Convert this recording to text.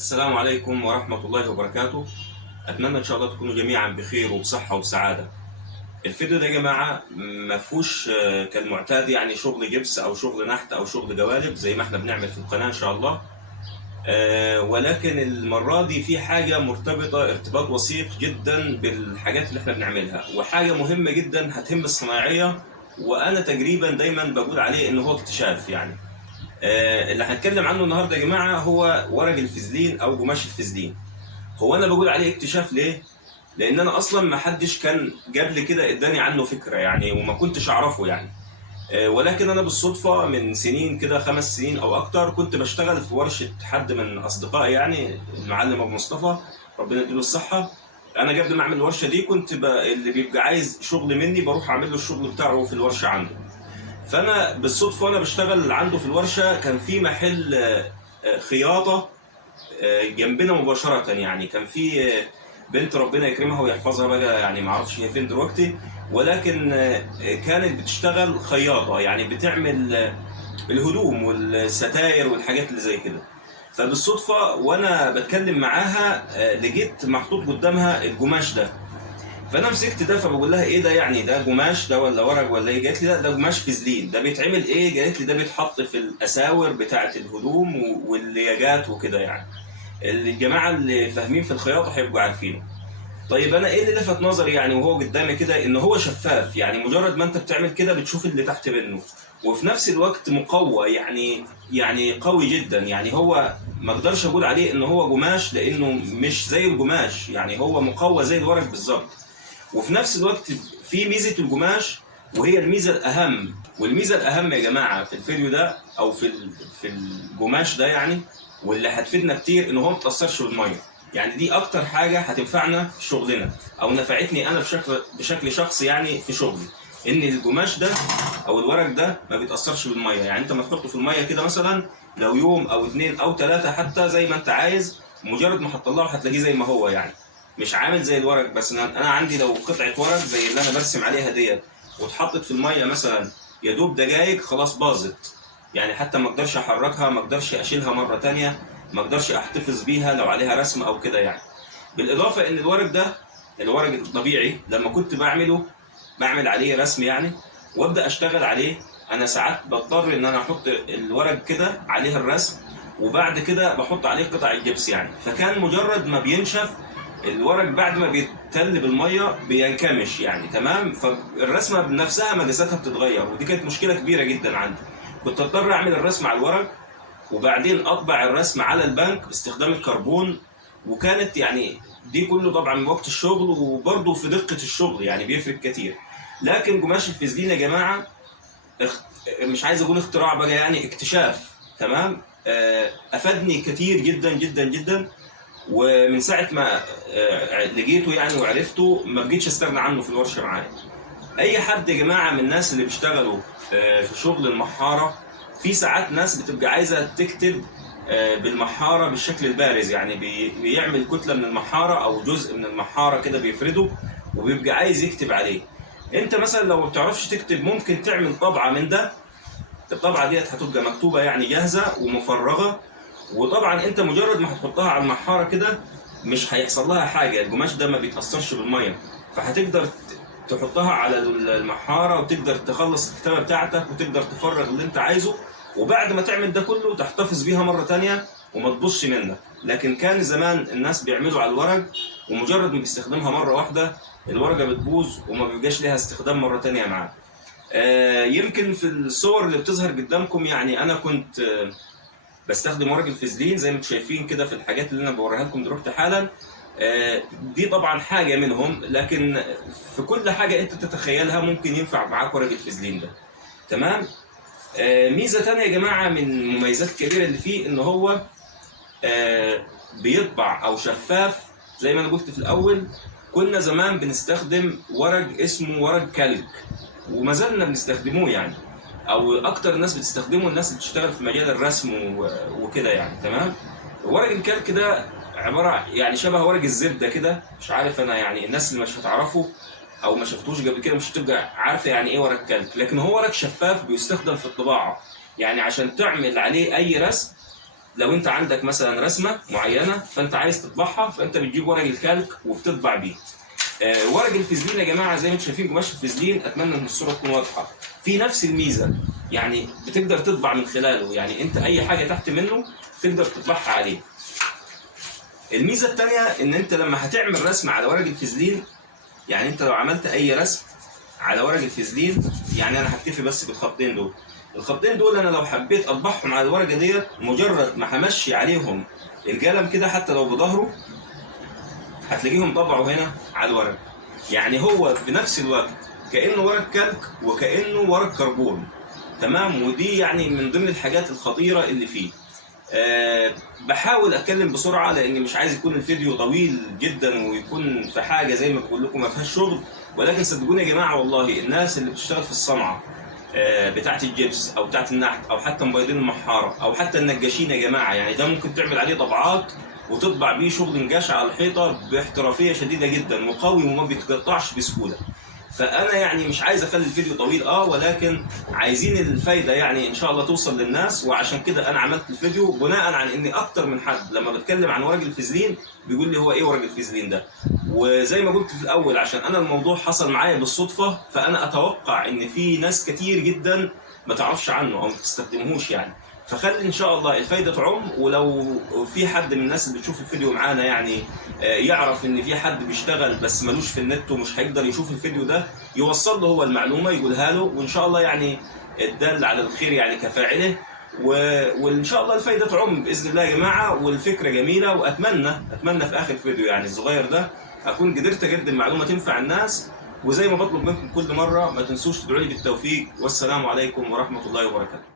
السلام عليكم ورحمة الله وبركاته. أتمنى إن شاء الله تكونوا جميعا بخير وبصحة وسعادة. الفيديو ده يا جماعة ما فيهوش كالمعتاد يعني شغل جبس أو شغل نحت أو شغل جوالب زي ما احنا بنعمل في القناة إن شاء الله. ولكن المرة دي في حاجة مرتبطة ارتباط وثيق جدا بالحاجات اللي احنا بنعملها، وحاجة مهمة جدا هتهم الصناعية، وأنا تقريبا دايما بقول عليه إن هو اكتشاف يعني. اللي هنتكلم عنه النهارده يا جماعه هو ورق الفازلين او قماش الفازلين. هو انا بقول عليه اكتشاف ليه؟ لان انا اصلا ما حدش كان قبل كده اداني عنه فكره يعني، وما كنتش اعرفه يعني. ولكن انا بالصدفه من سنين كده 5 سنين او اكتر كنت بشتغل في ورشه حد من اصدقائي يعني المعلم ابو مصطفى، ربنا يديله الصحه. انا قبل ما اعمل الورشه دي كنت اللي بيبقى عايز شغل مني بروح اعمل له الشغل بتاعه في الورشه عنده. فانا بالصدفه وانا بشتغل عنده في الورشه كان في محل خياطه جنبنا مباشره يعني. كان في بنت ربنا يكرمها ويحفظها بقى يعني، ما اعرفش هي فين دلوقتي، ولكن كانت بتشتغل خياطه يعني بتعمل الهدوم والستاير والحاجات اللي زي كده. فبالصدفه وانا بتكلم معاها لقيت محطوط قدامها القماش ده. فانا مسكت ده فبقول لها ايه ده يعني، ده قماش ده ولا ورق ولا ايه؟ قالت لي لا ده قماش فازلين. ده بيتعمل ايه؟ قالت لي ده بيتحط في الاساور بتاعه الهدوم واللياجات وكده يعني. الجماعه اللي فاهمين في الخياطه هيبقوا عارفينه. طيب انا ايه اللي لفت نظري يعني وهو قدامي كده؟ ان هو شفاف يعني، مجرد ما انت بتعمل كده بتشوف اللي تحت منه، وفي نفس الوقت مقوى يعني قوي جدا يعني. هو ما اقدرش اقول عليه ان هو قماش لانه مش زي القماش يعني، هو مقوى زي الورق بالظبط. وفي نفس الوقت في ميزه القماش، وهي الميزه الاهم. والميزه الاهم يا جماعه في الفيديو ده او في القماش ده يعني، واللي هتفيدنا كتير، ان هو ما بتاثرش بالميه. يعني دي اكتر حاجه هتنفعنا في شغلنا، او نفعتني انا بشكل شخصي يعني في شغلي. ان القماش ده او الورق ده ما بيتاثرش بالميه. يعني انت ما تحطه في الميه كده مثلا لو يوم او 2 او 3 حتى زي ما انت عايز، مجرد ما هتطلعه هتلاقيه زي ما هو يعني. مش عامل زي الورق. بس انا عندي لو قطعه ورق زي اللي انا برسم عليها ديت واتحطت في الميه مثلا يا دوب دقايق خلاص باظت يعني. حتى ما اقدرش احركها، ما اقدرش اشيلها مره تانية، ما اقدرش احتفظ بيها لو عليها رسم او كده يعني. بالاضافه ان الورق ده، الورق الطبيعي لما كنت بعمل عليه رسم يعني وابدا اشتغل عليه، انا ساعات بضطر ان انا احط الورق كده عليه الرسم، وبعد كده بحط عليه قطع الجبس يعني. فكان مجرد ما بينشف الورق بعد ما بيتل بالميه بينكمش يعني، تمام. فالرسمه بنفسها مقاساتها بتتغير، ودي كانت مشكله كبيره جدا عندي. كنت اضطر اعمل الرسم على الورق وبعدين اطبع الرسم على البنك باستخدام الكربون. وكانت يعني دي كله طبعا وقت الشغل وبرضه في دقه الشغل يعني بيفرق كتير. لكن قماش الفازلين يا جماعه مش عايز اقول اختراع بقى يعني، اكتشاف، تمام. افادني كتير جدا جدا جدا. ومن ساعه ما لقيته يعني وعرفته ما بقيتش استغنى عنه في الورشه معايا. اي حد يا جماعه من الناس اللي بيشتغلوا في شغل المحاره، في ساعات ناس بتبقى عايزه تكتب بالمحاره بالشكل البارز يعني، بيعمل كتله من المحاره او جزء من المحاره كده بيفرده وبيبقى عايز يكتب عليه. انت مثلا لو ما بتعرفش تكتب ممكن تعمل طبعه من ده. الطبعه ديت هتبقى مكتوبه يعني جاهزه ومفرغه، وطبعا انت مجرد ما هتحطها على المحاره كده مش هيحصل لها حاجه. القماش ده ما بيتاثرش بالميه، فهتقدر تحطها على المحاره وتقدر تخلص الكتابه بتاعتك وتقدر تفرغ اللي انت عايزه. وبعد ما تعمل ده كله تحتفظ بيها مره تانية وما تبصش منك. لكن كان زمان الناس بيعملوا على الورق ومجرد ما بيستخدمها مره واحده الورقه بتبوظ وما بيبقاش ليها استخدام مره تانية معاه. يمكن في الصور اللي بتظهر قدامكم يعني انا كنت بستخدم ورق الفازلين زي ما انتم شايفين كده في الحاجات اللي انا بوريها لكم دلوقتي حالا. دي طبعا حاجه منهم، لكن في كل حاجه انت تتخيلها ممكن ينفع معاك ورق الفازلين ده، تمام. ميزه ثانيه يا جماعه من المميزات الكبيره اللي فيه ان هو بيطبع او شفاف. زي ما انا قلت في الاول كنا زمان بنستخدم ورق اسمه ورق كلك، وما زلنا بنستخدموه يعني، او اكتر الناس بتستخدمه الناس اللي بتشتغل في مجال الرسم وكده يعني، تمام. ورق الكلك ده عباره يعني شبه ورق الزبده كده. مش عارف انا يعني الناس اللي مش هتعرفه او ما شفتوش قبل كده مش هتبقى عارفه يعني ايه ورق كلك. لكن هو ورق شفاف بيستخدم في الطباعه يعني، عشان تعمل عليه اي رسم لو انت عندك مثلا رسمه معينه فانت عايز تطبعها، فانت بتجيب ورق الكالك وبتطبع بيه. ورق الفازلين يا جماعه زي ما انتم شايفين قماش الفازلين، اتمنى ان الصوره تكون واضحه، في نفس الميزه، يعني بتقدر تطبع من خلاله، يعني انت اي حاجه تحت منه تقدر تطبعها عليه. الميزه الثانيه ان انت لما هتعمل رسم على ورق الفازلين، يعني انت لو عملت اي رسم على ورق الفازلين، يعني انا هكتفي بس بالخطين دول. الخطين دول انا لو حبيت اطبعهم على الورقه ديت، مجرد ما همشي عليهم القلم كده حتى لو بظهره هتلاقيهم طبعوا هنا على الورق. يعني هو في نفس الوقت كانه ورق كلك وكانه ورق كربون، تمام. ودي يعني من ضمن الحاجات الخطيره اللي فيه. بحاول اتكلم بسرعه لاني مش عايز يكون الفيديو طويل جدا ويكون في حاجه زي ما بقول لكم ما فيهاش شغل، ولكن صدقوني يا جماعه والله الناس اللي بتشتغل في الصنعه بتاعه الجبس او بتاعه النحت او حتى مبيضين المحاره او حتى النجاشين يا جماعه، يعني ده ممكن تعمل عليه طبعات وتطبع بيه شغل نجاش على الحيطه باحترافيه شديده جدا وقوي وما بيتقطعش بسهوله. فانا يعني مش عايز اخلي الفيديو طويل ولكن عايزين الفايده يعني ان شاء الله توصل للناس، وعشان كده انا عملت الفيديو بناء عن اني اكتر من حد لما بتكلم عن ورق الفازلين بيقول لي هو ايه ورق الفازلين ده. وزي ما قلت في الاول عشان انا الموضوع حصل معايا بالصدفه، فانا اتوقع ان في ناس كتير جدا ما تعرفش عنه او ما بتستخدمهوش يعني. فخلي ان شاء الله الفايده تعم، ولو في حد من الناس اللي بتشوف الفيديو معانا يعني يعرف ان في حد بيشتغل بس ملوش في النت ومش هيقدر يشوف الفيديو ده، يوصل له هو المعلومه يقولها له، وان شاء الله يعني الدال على الخير يعني كفاعله. وان شاء الله الفايده تعم باذن الله يا جماعه، والفكره جميله، واتمنى في اخر فيديو يعني الصغير ده اكون قدرت اقدم معلومه تنفع الناس. وزي ما بطلب منكم كل مره ما تنسوش تدعوا لي بالتوفيق، والسلام عليكم ورحمه الله وبركاته.